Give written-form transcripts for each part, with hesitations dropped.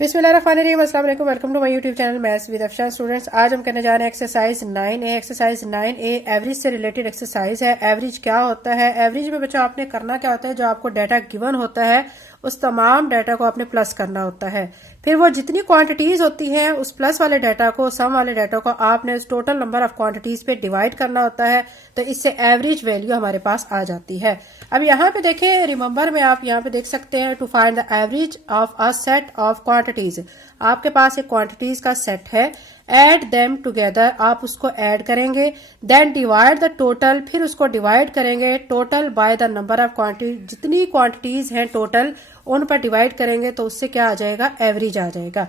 बिस्मिल्लाहिर्रहमानिर्रहीम, अस्सलाम वालेकुम, welcome to my YouTube channel maths with Afshan. Students, आज हम करने जा रहे हैं exercise 9A। Exercise 9A average से रिलेटेड एक्सरसाइज है। एवरेज क्या होता है? एवरेज में बच्चों आपने करना क्या होता है, जो आपको डाटा गिवन होता है उस तमाम डाटा को आपने प्लस करना होता है। फिर वो जितनी क्वांटिटीज होती हैं उस प्लस वाले डाटा को, सम वाले डाटा को आपने उस टोटल नंबर ऑफ क्वांटिटीज पे डिवाइड करना होता है। तो इससे एवरेज वैल्यू हमारे पास आ जाती है। अब यहाँ पे देखें, रिमेंबर में आप यहाँ पे देख सकते हैं, to find the average of a set of quantities. आपके पास एक क्वांटिटीज का सेट है, एड देम टुगेदर, आप उसको ऐड करेंगे, देन डिवाइड द टोटल, फिर उसको डिवाइड करेंगे total bye the number of quantity, जितनी क्वांटिटीज हैं टोटल उन पर डिवाइड करेंगे तो उससे क्या आ जाएगा, एवरेज आ जाएगा।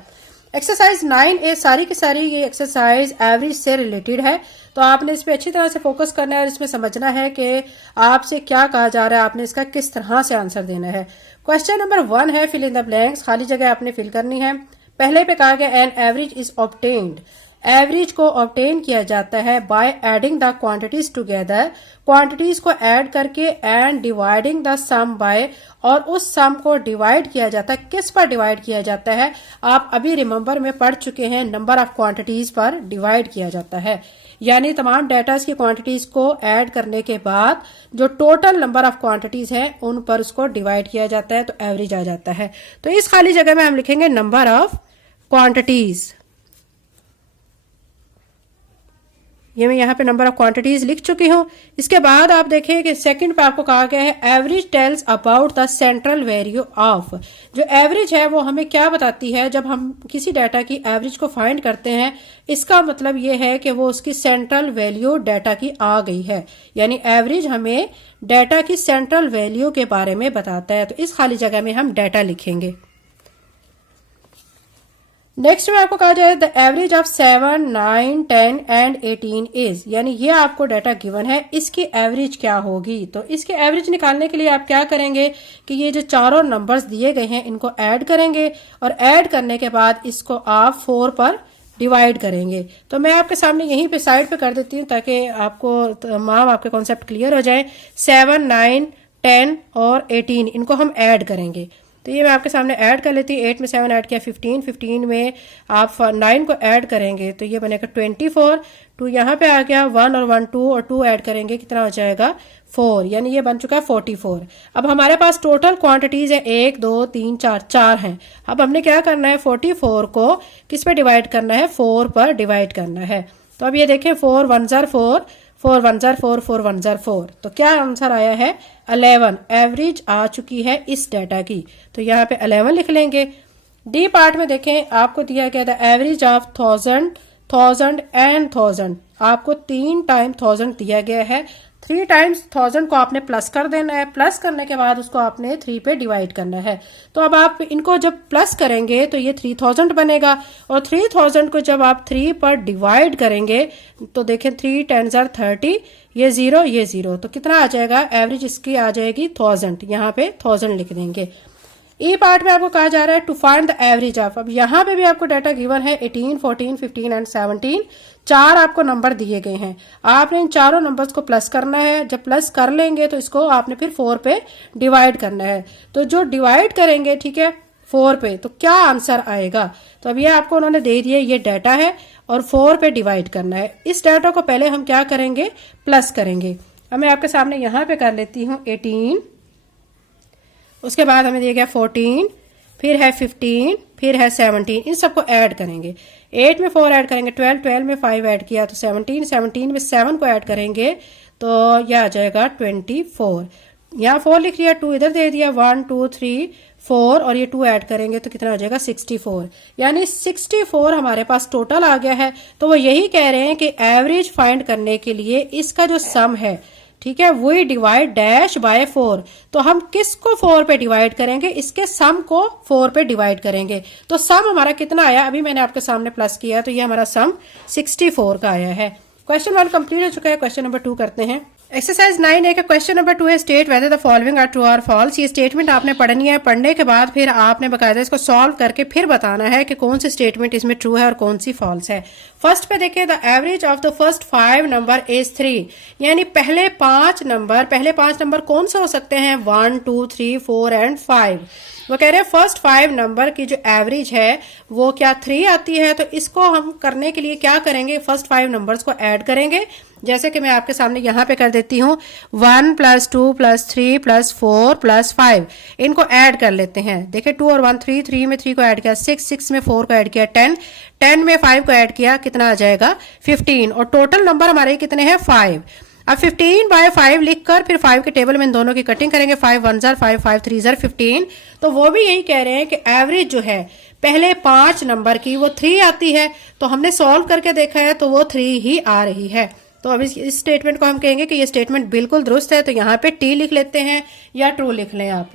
एक्सरसाइज 9A सारी की सारी ये एक्सरसाइज एवरेज से रिलेटेड है। तो आपने इस पे अच्छी तरह से फोकस करना है और इसमें समझना है कि आपसे क्या कहा जा रहा है, आपने इसका किस तरह से आंसर देना है। क्वेश्चन नंबर 1 है फिल इन द ब्लैंक्स, खाली जगह आपने फिल करनी है। पहले पे कहा गया an average is obtained, average को ऑब्टेन किया जाता है by adding the quantities together, quantities को ऐड करके, and dividing the sum by, और उस सम को डिवाइड किया जाता है। किस पर डिवाइड किया जाता है? आप अभी रिमेंबर में पढ़ चुके हैं, नंबर ऑफ क्वांटिटीज पर डिवाइड किया जाता है। यानी तमाम डाटास की क्वांटिटीज को ऐड करने के बाद जो टोटल नंबर ऑफ क्वांटिटीज है उन पर उसको डिवाइड किया जाता है, तो एवरेज आ जाता है। तो इस खाली जगह में हम लिखेंगे नंबर ऑफ क्वांटिटीज। ये मैं यहाँ पे नंबर ऑफ क्वांटिटीज लिख चुकी हूँ। इसके बाद आप देखिए कि सेकंड पे आपको कहा गया है average tells about the central value of. जो एवरेज है वो हमें क्या बताती है? जब हम किसी डाटा की एवरेज को फाइंड करते हैं, इसका मतलब ये है कि वो उसकी सेंट्रल वैल्यू डाटा की आ गई है। यानी एवरेज हमें डाटा की सेंट्रल वैल्यू के बारे में बताता है। तो इस खाली जगह में हम डाटा लिखेंगे। नेक्स्ट में आपको कहा जाए the average of 7, 9, 10 and 18 is, यानी ये आपको डाटा गिवन है, इसकी एवरेज क्या होगी? तो इसकी एवरेज निकालने के लिए आप क्या करेंगे कि ये जो चारों नंबर्स दिए गए हैं इनको ऐड करेंगे, और ऐड करने के बाद इसको आप 4 पर डिवाइड करेंगे। तो मैं आपके सामने यहीं पे साइड पे कर देती हूँ ताकि आपको तमाम आपके कॉन्सेप्ट क्लियर हो जाए। 7, 9, 10 और 18 इनको हम ऐड करेंगे। तो ये मैं आपके सामने ऐड कर लेती हूँ। 8 में 7 ऐड किया 15, 15 में आप 9 को ऐड करेंगे तो ये बनेगा 24। 2 यहाँ पे आ गया, 1 और 1 2 और 2 ऐड करेंगे कितना हो जाएगा 4, यानी ये बन चुका है 44। अब हमारे पास टोटल क्वांटिटीज है 1 2 3 4, 4 हैं। अब हमने क्या करना है, 44 को किस पे डिवाइड करना है, 4 पर डिवाइड करना है। तो अब ये देखें, 4 1 जार 4, 4 1 जार 4, 4 1 जार 4, तो क्या आंसर आया है 11। एवरेज आ चुकी है इस डाटा की, तो यहाँ पे 11 लिख लेंगे। डी पार्ट में देखें, आपको दिया गया था एवरेज ऑफ 1000, 1000 एंड 1000, आपको 3 टाइम 1000 दिया गया है। 3 टाइम्स 1000 को आपने प्लस कर देना है, प्लस करने के बाद उसको आपने 3 पे डिवाइड करना है। तो अब आप इनको जब प्लस करेंगे तो ये 3000 बनेगा, और 3000 को जब आप 3 पर डिवाइड करेंगे तो देखें 3 10 जार 30, ये 0 ये 0, तो कितना आ जाएगा, एवरेज इसकी आ जाएगी 1000। यहाँ पे 1000 लिख देंगे। ई पार्ट में आपको कहा जा रहा है to find the average of. अब यहाँ पे भी आपको डाटा गिवन है 18, 14, 15 एंड 17, 4 आपको नंबर दिए गए हैं। आपने इन चारों नंबर्स को प्लस करना है। जब प्लस कर लेंगे तो इसको आपने फिर 4 पे डिवाइड करना है। तो जो डिवाइड करेंगे, ठीक है, 4 पे, तो क्या आंसर आएगा? तो अब ये आपको उन्होंने दे दिया, ये डाटा है और 4 पे डिवाइड करना है। इस डाटा को पहले हम क्या करेंगे, प्लस करेंगे। अब मैं आपके सामने यहाँ पे कर लेती हूँ 18, उसके बाद हमें दिया गया 14, फिर है 15, फिर है 17, इन सबको ऐड करेंगे। 8 में 4 ऐड करेंगे 12, 12 में 5 ऐड किया तो 17, 17 में 7 को ऐड करेंगे तो यह आ जाएगा 24। यहाँ 4 लिख लिया, 2 इधर दे दिया, 1 2 3 4, और ये 2 ऐड करेंगे तो कितना हो जाएगा 64। यानी 64 हमारे पास टोटल आ गया है। तो वो यही कह रहे हैं कि एवरेज फाइंड करने के लिए इसका जो सम है, ठीक है, वही डिवाइड डैश बाय 4। तो हम किसको 4 पे डिवाइड करेंगे, इसके सम को 4 पे डिवाइड करेंगे। तो सम हमारा कितना आया, अभी मैंने आपके सामने प्लस किया, तो ये हमारा सम 64 का आया है। क्वेश्चन 1 कंप्लीट हो चुका है। क्वेश्चन नंबर 2 करते हैं। एक्सरसाइज 9A का क्वेश्चन नंबर 2 है state whether the following are true और फॉल्स। ये स्टेटमेंट आपने पढ़नी है, पढ़ने के बाद फिर आपने बकायदा इसको सॉल्व करके फिर बताना है कि कौन सी स्टेटमेंट इसमें ट्रू है और कौन सी फॉल्स है। फर्स्ट पे देखिए, the average of the first 5 number is 3, यानी पहले 5 नंबर कौन से हो सकते हैं, 1 2 3 4 एंड 5। वो कह रहे हैं फर्स्ट 5 नंबर की जो एवरेज है वो क्या 3 आती है। तो इसको हम करने के लिए क्या करेंगे, फर्स्ट 5 नंबर्स को ऐड करेंगे। जैसे कि मैं आपके सामने यहाँ पे कर देती हूँ 1 + 2 + 3 + 4 + 5, इनको ऐड कर लेते हैं। देखिए 2 और 1 3, 3 में 3 को ऐड किया 6, 6 में 4 को ऐड किया 10, 10 में 5 को ऐड किया, कितना आ जाएगा 15, और टोटल नंबर हमारे कितने हैं 5। अब 15/5 लिखकर फिर 5 के टेबल में इन दोनों की कटिंग करेंगे। 5 1 जार 5, 5 3 जार 15। तो वो भी यही कह रहे हैं कि एवरेज जो है पहले 5 नंबर की वो 3 आती है। तो हमने सॉल्व करके देखा है तो वो 3 ही आ रही है। तो अब इस स्टेटमेंट को हम कहेंगे कि ये स्टेटमेंट बिल्कुल दुरुस्त है। तो यहाँ पे टी लिख लेते हैं या ट्रू लिख लें आप।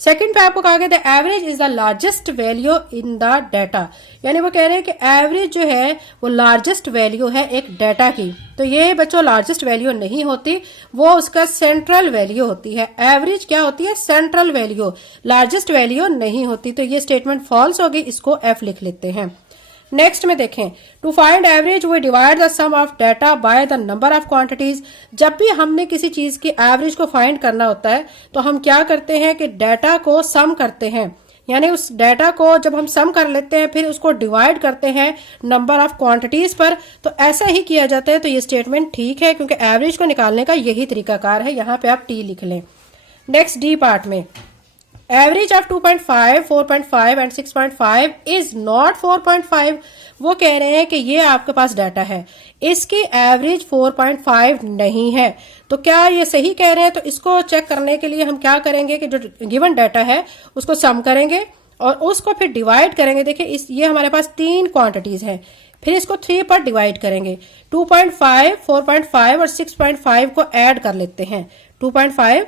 सेकंड पे आपको कहा गया the average is the largest value in the data, यानी वो कह रहे हैं कि एवरेज जो है वो लार्जेस्ट वैल्यू है एक डाटा की। तो ये बच्चों लार्जेस्ट वैल्यू नहीं होती, वो उसका सेंट्रल वैल्यू होती है। एवरेज क्या होती है, सेंट्रल वैल्यू, लार्जेस्ट वैल्यू नहीं होती। तो ये स्टेटमेंट फॉल्स होगी, इसको एफ लिख लेते हैं। नेक्स्ट में देखें, to find average we divide the sum of data by the number of quantities. जब भी हमने किसी चीज की एवरेज को फाइंड करना होता है तो हम क्या करते हैं कि डाटा को सम करते हैं, यानी उस डाटा को जब हम सम कर लेते हैं फिर उसको डिवाइड करते हैं नंबर ऑफ क्वांटिटीज पर। तो ऐसा ही किया जाता है। तो ये स्टेटमेंट ठीक है क्योंकि एवरेज को निकालने का यही तरीकाकार है। यहाँ पे आप टी लिख लें। नेक्स्ट डी पार्ट में, average of 2.5, 4.5 and 6.5 is not 4.5। वो कह रहे हैं कि ये आपके पास डाटा है, इसकी एवरेज 4.5 नहीं है। तो क्या ये सही कह रहे हैं? तो इसको चेक करने के लिए हम क्या करेंगे कि जो गिवन डाटा है उसको सम करेंगे और उसको फिर डिवाइड करेंगे। देखिए ये हमारे पास 3 क्वांटिटीज हैं, फिर इसको 3 पर डिवाइड करेंगे। 2.5, 4.5 और 6.5 को ऐड कर लेते हैं। 2.5,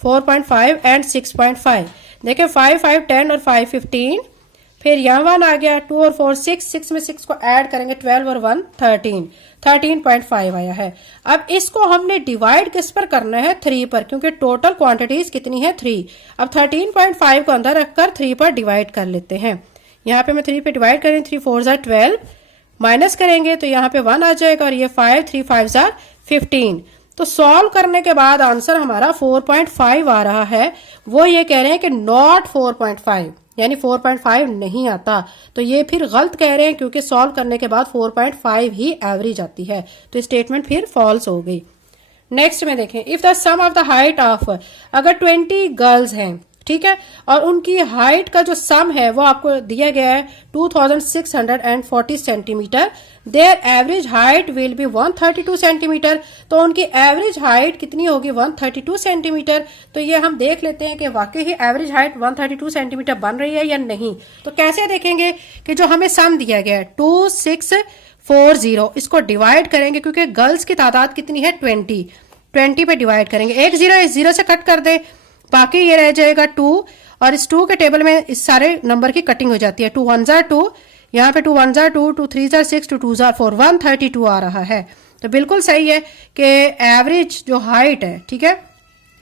4.5 एंड 6.5। देखिए 5 5 10 और 5 15, फिर यहाँ 1 आ गया। 2 और 4 6, 6 में 6 को ऐड करेंगे 12 और 1 13, 13.5 आया है। अब इसको हमने डिवाइड किस पर करना है, 3 पर, क्योंकि टोटल क्वांटिटीज कितनी है 3। अब 13.5 को अंदर रखकर 3 पर डिवाइड कर लेते हैं। यहाँ पे मैं 3 पे डिवाइड करें, 3 4 जार 12, माइनस करेंगे तो यहाँ पे 1 आ जाएगा और ये 5 3 5 जार 15। तो सॉल्व करने के बाद आंसर हमारा 4.5 आ रहा है। वो ये कह रहे हैं कि नॉट 4.5, यानी 4.5 नहीं आता। तो ये फिर गलत कह रहे हैं क्योंकि सॉल्व करने के बाद 4.5 ही एवरेज आती है। तो स्टेटमेंट फिर फॉल्स हो गई। नेक्स्ट में देखें, if the sum of the height of, अगर 20 गर्ल्स हैं, ठीक है, और उनकी हाइट का जो सम है वो आपको दिया गया है 2640 centimetre, there average height will be 132 centimetre. तो उनकी एवरेज हाइट कितनी होगी 132 सेंटीमीटर। तो ये हम देख लेते हैं कि वाकई ही एवरेज हाइट 132 सेंटीमीटर बन रही है या नहीं। तो कैसे देखेंगे कि जो हमें सम दिया गया है 2640, इसको डिवाइड करेंगे क्योंकि गर्ल्स की तादाद कितनी है 20 पे डिवाइड करेंगे। एक जीरो इस जीरो से कट कर दे, बाकी ये रह जाएगा 2, और इस 2 के टेबल में इस सारे नंबर की कटिंग हो जाती है। 2 1 जार 2, यहाँ पे 2 1 जार 2, 2 3 जार 6, 2 2 जार 4, 132 आ रहा है। तो बिल्कुल सही है कि एवरेज जो हाइट है, ठीक है,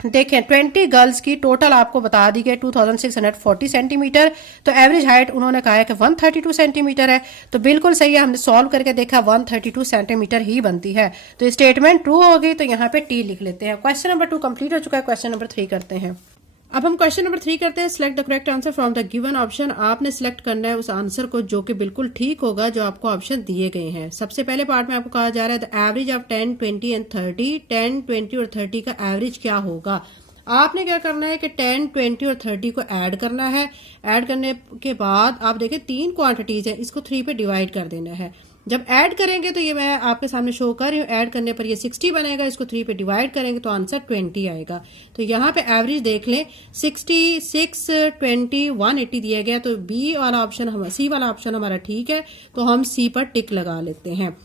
देखें 20 गर्ल्स की टोटल आपको बता दी गई 2640 सेंटीमीटर। तो एवरेज हाइट उन्होंने कहा है कि 132 सेंटीमीटर है। तो बिल्कुल सही है, हमने सॉल्व करके देखा 132 सेंटीमीटर ही बनती है। तो स्टेटमेंट ट्रू होगी। तो यहाँ पे टी लिख लेते हैं। क्वेश्चन नंबर 2 कंप्लीट हो चुका है। क्वेश्चन नंबर 3 करते हैं। अब हम क्वेश्चन नंबर 3 करते हैं। Select the correct answer from the given option. आपने सिलेक्ट करना है उस आंसर को जो कि बिल्कुल ठीक होगा जो आपको ऑप्शन दिए गए हैं। सबसे पहले पार्ट में आपको कहा जा रहा है द एवरेज ऑफ 10, 20 एंड 30। 10, 20 और 30 का एवरेज क्या होगा। आपने क्या करना है कि 10, 20 और 30 को ऐड करना है। ऐड करने के बाद आप देखें 3 क्वांटिटीज है, इसको 3 पे डिवाइड कर देना है। जब ऐड करेंगे तो ये मैं आपके सामने शो कर रही हूँ, ऐड करने पर ये 60 बनेगा, इसको 3 पे डिवाइड करेंगे तो आंसर 20 आएगा। तो यहाँ पे एवरेज देख लें 66, 20, 180 दिया गया। तो बी वाला ऑप्शन सी वाला ऑप्शन हमारा ठीक है। तो हम सी पर टिक लगा लेते हैं।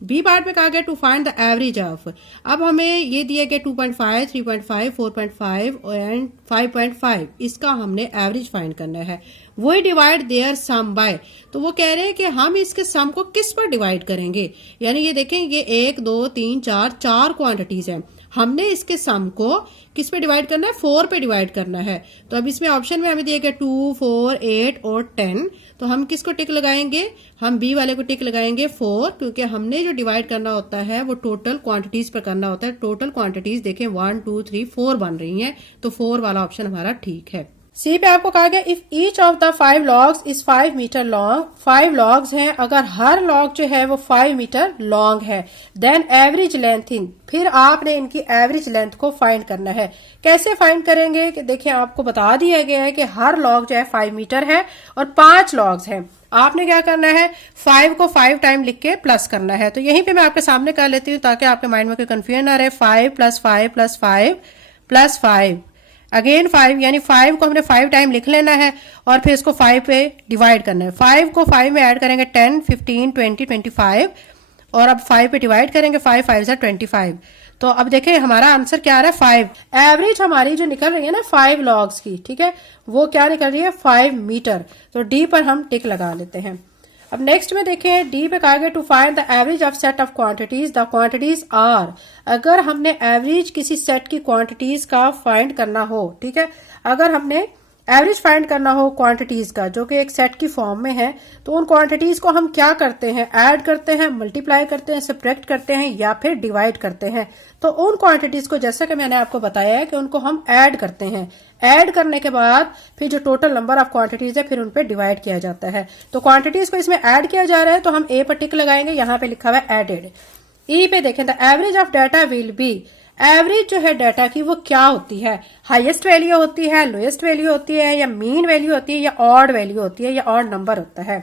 बी पार्ट में कहा गया to find the average of. अब हमें ये दिया गया 2.5, 3.5, 4.5 एंड 5.5, इसका हमने एवरेज फाइंड करना है। वो डिवाइड देयर सम बाय। तो वो कह रहे हैं कि हम इसके सम को किस पर डिवाइड करेंगे। यानी ये देखें ये 1 2 3 4 क्वांटिटीज हैं, हमने इसके सम को किस पे डिवाइड करना है 4 पे डिवाइड करना है। तो अब इसमें ऑप्शन में हमें दिया गया 2, 4, 8 और 10। तो हम किसको टिक लगाएंगे, हम बी वाले को टिक लगाएंगे 4, क्योंकि हमने जो डिवाइड करना होता है वो टोटल क्वांटिटीज पर करना होता है। टोटल क्वांटिटीज देखें 1 2 3 4 बन रही हैं। तो 4 वाला ऑप्शन हमारा ठीक है। सी पे आपको कहा गया if each of the 5 logs is 5 metre long, 5 logs हैं, अगर हर लॉग जो है वो 5 मीटर लॉन्ग है, देन एवरेज लेंथ इन, फिर आपने इनकी एवरेज लेंथ को फाइंड करना है। कैसे फाइंड करेंगे कि देखिए आपको बता दिया गया है कि हर लॉग जो है 5 मीटर है और 5 लॉग्स हैं। आपने क्या करना है, 5 को 5 टाइम लिख के प्लस करना है। तो यहीं पे मैं आपके सामने कर लेती हूँ ताकि आपके माइंड में कोई कंफ्यूजन ना रहे। 5 + 5 + 5 + 5 अगेन 5, यानी 5 को हमने 5 टाइम लिख लेना है और फिर इसको 5 पे डिवाइड करना है। 5 को 5 में ऐड करेंगे 10, 15, 20, 25 और अब 5 पे डिवाइड करेंगे। 5 × 5 = 25। तो अब देखें हमारा आंसर क्या आ रहा है 5। एवरेज हमारी जो निकल रही है ना 5 लॉग्स की, ठीक है, वो क्या निकल रही है 5 मीटर। तो डी पर हम टिक लगा लेते हैं। अब नेक्स्ट में देखें डी पे कहा गया to find the average of set of quantities, the quantities are. अगर हमने एवरेज किसी सेट की क्वांटिटीज का फाइंड करना हो, ठीक है, अगर हमने एवरेज फाइंड करना हो क्वांटिटीज का जो कि एक सेट की फॉर्म में है, तो उन क्वांटिटीज को हम क्या करते हैं, ऐड करते हैं, मल्टीप्लाई करते हैं, सब्ट्रैक्ट करते हैं या फिर डिवाइड करते हैं। तो उन क्वांटिटीज को जैसा कि मैंने आपको बताया है कि उनको हम ऐड करते हैं। ऐड करने के बाद फिर जो टोटल नंबर ऑफ क्वांटिटीज है फिर उन पे डिवाइड किया जाता है। तो क्वांटिटीज को इसमें ऐड किया जा रहा है तो हम ए पर टिक लगाएंगे, यहाँ पे लिखा हुआ है एडेड। ई पे देखें the average of data will be, average जो है डाटा की वो क्या होती है, हाईएस्ट वैल्यू होती है, लोएस्ट वैल्यू होती है, या मीन वैल्यू होती है, या ऑड वैल्यू होती है, या ऑड नंबर होता है।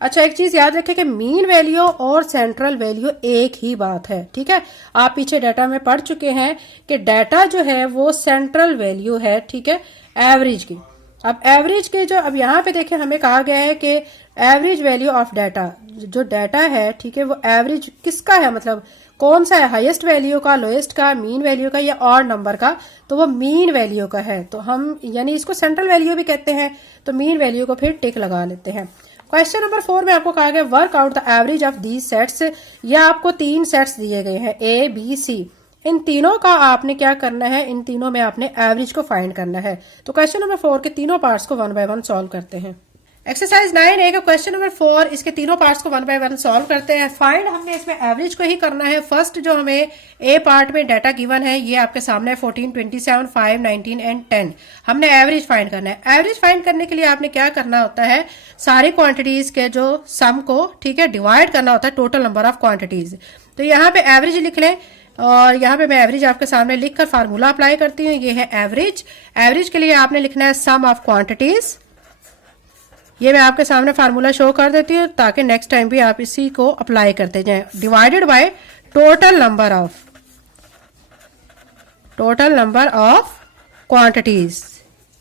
अच्छा एक चीज याद रखें कि मीन वैल्यू और सेंट्रल वैल्यू एक ही बात है, ठीक है। आप पीछे डाटा में पढ़ चुके हैं कि डाटा जो है वो सेंट्रल वैल्यू है, ठीक है, एवरेज की। अब एवरेज के जो अब यहाँ पे देखें हमें कहा गया है कि एवरेज वैल्यू ऑफ डाटा, जो डाटा है, ठीक है, वो एवरेज किसका है, मतलब कौन सा है, हाईएस्ट वैल्यू का, लोएस्ट का, मीन वैल्यू का, या ऑड नंबर का। तो वो मीन वैल्यू का है, तो हम यानी इसको सेंट्रल वैल्यू भी कहते हैं। तो मीन वैल्यू को फिर टिक लगा लेते हैं। क्वेश्चन नंबर 4 में आपको कहा गया work out the average of these sets. या आपको 3 सेट्स दिए गए हैं A, B, C। इन तीनों का आपने क्या करना है, इन तीनों में आपने एवरेज को फाइंड करना है। तो क्वेश्चन नंबर 4 के तीनों पार्ट्स को 1 बाय 1 सॉल्व करते हैं। एक्सरसाइज 9A का क्वेश्चन नंबर 4, इसके तीनों पार्ट्स को 1 बाय 1 सॉल्व करते हैं। फाइंड हमने इसमें एवरेज को ही करना है। फर्स्ट जो हमें ए पार्ट में डाटा गिवन है ये आपके सामने 14, 27, 5, 19 एंड 10। हमने एवरेज फाइंड करना है। एवरेज फाइंड करने के लिए आपने क्या करना होता है, सारी क्वांटिटीज के जो सम को, ठीक है, डिवाइड करना होता है टोटल नंबर ऑफ क्वांटिटीज। तो यहाँ पे एवरेज लिख लें और यहाँ पे मैं एवरेज आपके सामने लिखकर फार्मूला अप्लाई करती हूँ। ये है एवरेज। एवरेज के लिए आपने लिखना है सम ऑफ क्वांटिटीज। ये मैं आपके सामने फार्मूला शो कर देती हूँ ताकि नेक्स्ट टाइम भी आप इसी को अप्लाई करते जाएं। Divided by total number of quantities.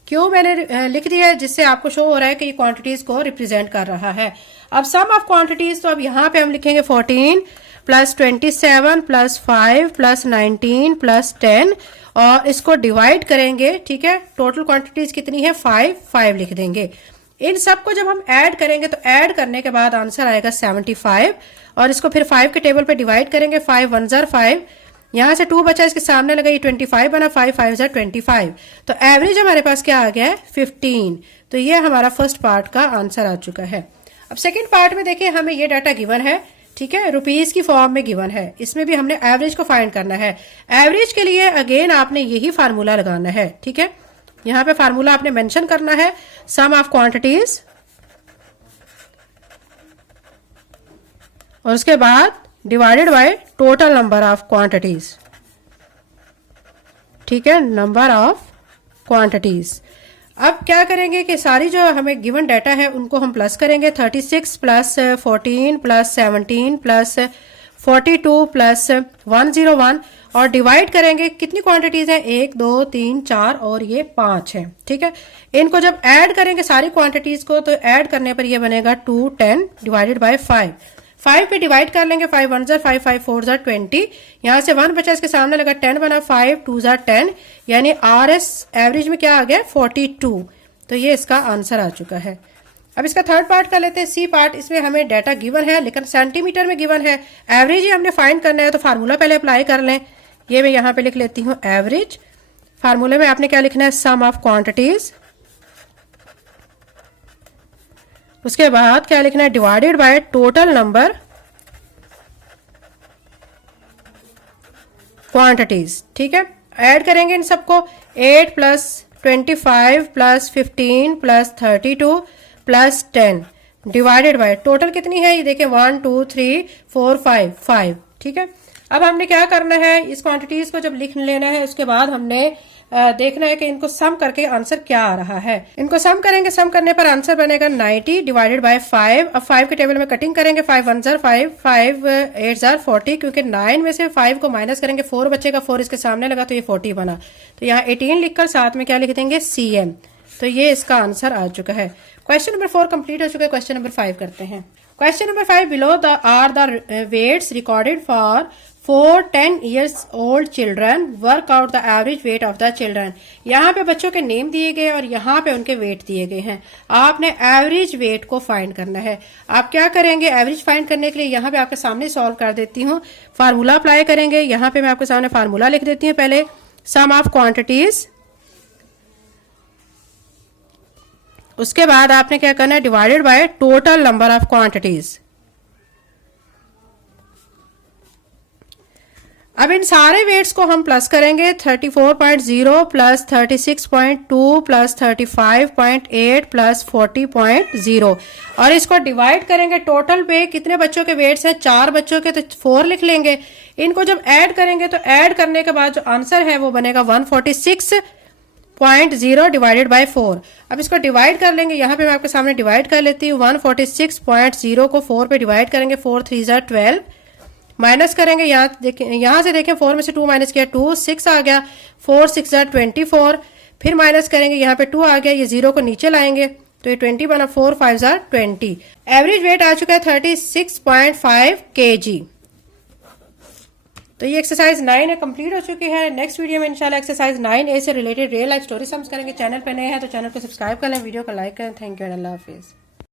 क्यों मैंने लिख दिया है, जिससे आपको शो हो रहा है कि ये क्वांटिटीज को रिप्रेजेंट कर रहा है। अब सम ऑफ क्वांटिटीज, तो अब यहाँ पे हम लिखेंगे 14 + 27 + 5 + 19 + 10 और इसको डिवाइड करेंगे, ठीक है। टोटल क्वांटिटीज कितनी है 5 लिख देंगे। इन सबको जब हम ऐड करेंगे तो ऐड करने के बाद आंसर आएगा 75 और इसको फिर 5 के टेबल पे डिवाइड करेंगे। 5 × 1 = 5, यहाँ से 2 बचा, इसके सामने लगा, ये 25 बना। 5 × 5 = 25। तो एवरेज हमारे पास क्या आ गया है 15। तो ये हमारा फर्स्ट पार्ट का आंसर आ चुका है। अब सेकेंड पार्ट में देखिए हमें ये डाटा गिवन है, ठीक है, रुपीज की फॉर्म में गिवन है। इसमें भी हमने एवरेज को फाइंड करना है। एवरेज के लिए अगेन आपने यही फार्मूला लगाना है, ठीक है। यहाँ पे फार्मूला आपने मेंशन करना है सम ऑफ क्वांटिटीज और उसके बाद divided by total number of quantities, ठीक है, नंबर ऑफ क्वांटिटीज। अब क्या करेंगे कि सारी जो हमें गिवन डाटा है उनको हम प्लस करेंगे। 36 + 14 + 17 + 42 + 101 और डिवाइड करेंगे। कितनी क्वांटिटीज है, 1, 2, 3, 4 और ये 5 है, ठीक है। इनको जब ऐड करेंगे सारी क्वांटिटीज को तो ऐड करने पर ये बनेगा 210 डिवाइडेड बाय 5। 5 पे डिवाइड कर लेंगे। 5 × 1 = 5, 5 × 4 = 20, यहाँ से 1 बचा, इसके सामने लगा 10 बना। 5 × 2 = 10, यानी RS एवरेज में क्या आ गया 42। तो ये इसका आंसर आ चुका है। अब इसका थर्ड पार्ट कर लेते हैं, सी पार्ट। इसमें हमें डाटा गिवन है लेकिन सेंटीमीटर में गिवन है। एवरेज ही हमने फाइंड करना है तो फार्मूला पहले अप्लाई कर लें। ये मैं यहाँ पे लिख लेती हूँ एवरेज। फार्मूले में आपने क्या लिखना है सम ऑफ क्वांटिटीज, उसके बाद क्या लिखना है divided by total number quantities, ठीक है। ऐड करेंगे इन सबको। 8 + 25 plus 15 plus 32 plus 10 divided by total कितनी है ये देखिए 1 2 3 4 5 ठीक है। अब हमने क्या करना है, इस क्वांटिटीज को जब लिख लेना है उसके बाद हमने देखना है कि इनको सम करके आंसर क्या आ रहा है। इनको सम करेंगे, सम करने पर आंसर बनेगा 90 डिवाइडेड बाय 5। अब 5 के टेबल में कटिंग करेंगे, 5 1 जार 5 5 8 जार 40, क्योंकि 9 में से 5 को माइनस करेंगे 4 बचेगा, 4 इसके सामने लगा तो ये 40 बना। तो यहाँ 18 लिखकर साथ में क्या लिख देंगे CM। तो ये इसका आंसर आ चुका है। क्वेश्चन नंबर 4 कंप्लीट हो चुका है। क्वेश्चन नंबर 5 करते हैं। Question number 5, below are the weights recorded for 4 10 years old children, work out the average weight of the children. यहाँ पे बच्चों के नेम दिए गए और यहाँ पे उनके वेट दिए गए हैं। आपने एवरेज वेट को फाइंड करना है। आप क्या करेंगे, एवरेज फाइंड करने के लिए यहाँ पे आपके सामने सॉल्व कर देती हूँ, फार्मूला अप्लाई करेंगे। यहाँ पे मैं आपके सामने फार्मूला लिख देती हूँ। पहले सम ऑफ क्वांटिटीज, उसके बाद आपने क्या करना है, divided by total number of quantities. अब इन सारे वेट्स को हम प्लस करेंगे, 34.0 प्लस 36.2 प्लस 35.8 प्लस 40.0 और इसको डिवाइड करेंगे टोटल पे। कितने बच्चों के वेट्स हैं, 4 बच्चों के, तो 4 लिख लेंगे। इनको जब ऐड करेंगे तो ऐड करने के बाद जो आंसर है वो बनेगा 146.0 डिवाइडेड बाय 4। अब इसको डिवाइड कर लेंगे, यहाँ पे मैं आपके सामने डिवाइड कर लेती हूँ। 146.0 को 4 पे डिवाइड करेंगे, 4 3 जार 12, माइनस करेंगे। यहाँ से देखें 4 में से 2 माइनस किया 2, 6 आ गया, 4 6 जार 24, फिर माइनस करेंगे, यहाँ पे 2 आ गया, ये 0 को नीचे लाएंगे तो ये 20 बना, 4 5 जार 20। एवरेज वेट आ चुका है 36.5 kg। तो ये एक्सरसाइज 9 है, कंप्लीट हो चुकी है। नेक्स्ट वीडियो में इंशाल्लाह एक्सरसाइज 9A से related real life story sums करेंगे। चैनल पे नए हैं तो चैनल को सब्सक्राइब कर लें, वीडियो को लाइक करें। Thank you and Allah Hafiz.